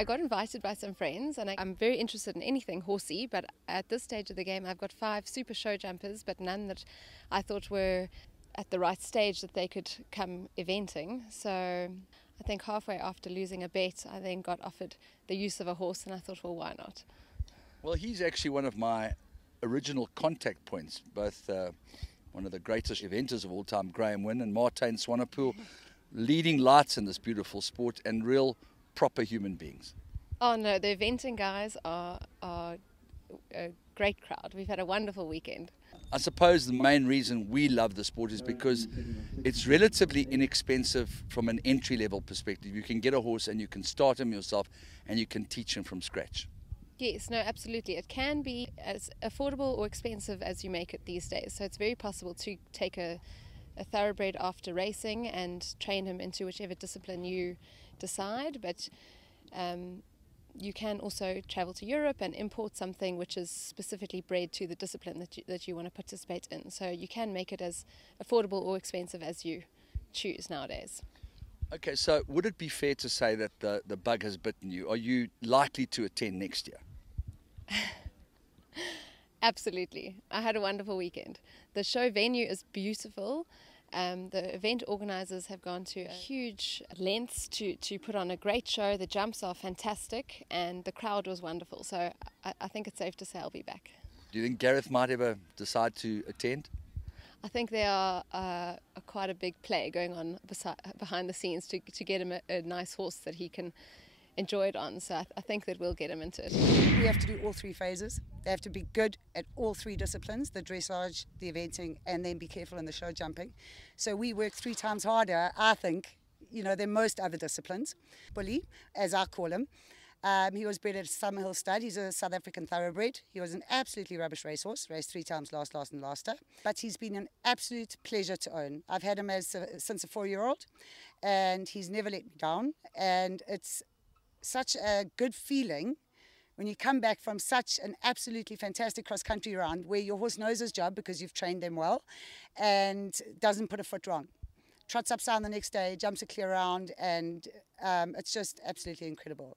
I got invited by some friends, and I'm very interested in anything horsey, but at this stage of the game I've got 5 super show jumpers, but none that I thought were at the right stage that they could come eventing. So I think halfway after losing a bet, I then got offered the use of a horse, and I thought, well, why not? Well, he's actually one of my original contact points, both one of the greatest eventers of all time, Graham Wynne, and Martijn Swanepoel, leading lights in this beautiful sport and real proper human beings. Oh no, the eventing guys are a great crowd. We've had a wonderful weekend. I suppose the main reason we love the sport is because it's relatively inexpensive from an entry-level perspective. You can get a horse and you can start him yourself and you can teach him from scratch. Yes, no, absolutely. It can be as affordable or expensive as you make it these days. So it's very possible to take a thoroughbred after racing and train him into whichever discipline you decide. But you can also travel to Europe and import something which is specifically bred to the discipline that you want to participate in. So you can make it as affordable or expensive as you choose nowadays. Okay, so would it be fair to say that the bug has bitten you? Are you likely to attend next year? Absolutely. I had a wonderful weekend. The show venue is beautiful. The event organisers have gone to huge lengths to put on a great show. The jumps are fantastic and the crowd was wonderful. So I think it's safe to say I'll be back. Do you think Gareth might ever decide to attend? I think there are quite a big play going on behind the scenes to get him a nice horse that he can enjoy it on. So I think that we'll get him into it. We have to do all 3 phases. They have to be good at all 3 disciplines, the dressage, the eventing, and then be careful in the show jumping. So we work 3 times harder, I think, than most other disciplines. Bully, as I call him. He was bred at Summerhill Stud. He's a South African thoroughbred. He was an absolutely rubbish racehorse, raced 3 times last and laster. But he's been an absolute pleasure to own. I've had him since a 4-year-old, and he's never let me down. And it's such a good feeling when you come back from such an absolutely fantastic cross-country round where your horse knows his job because you've trained them well and doesn't put a foot wrong. Trots up sound the next day, jumps a clear round, and it's just absolutely incredible.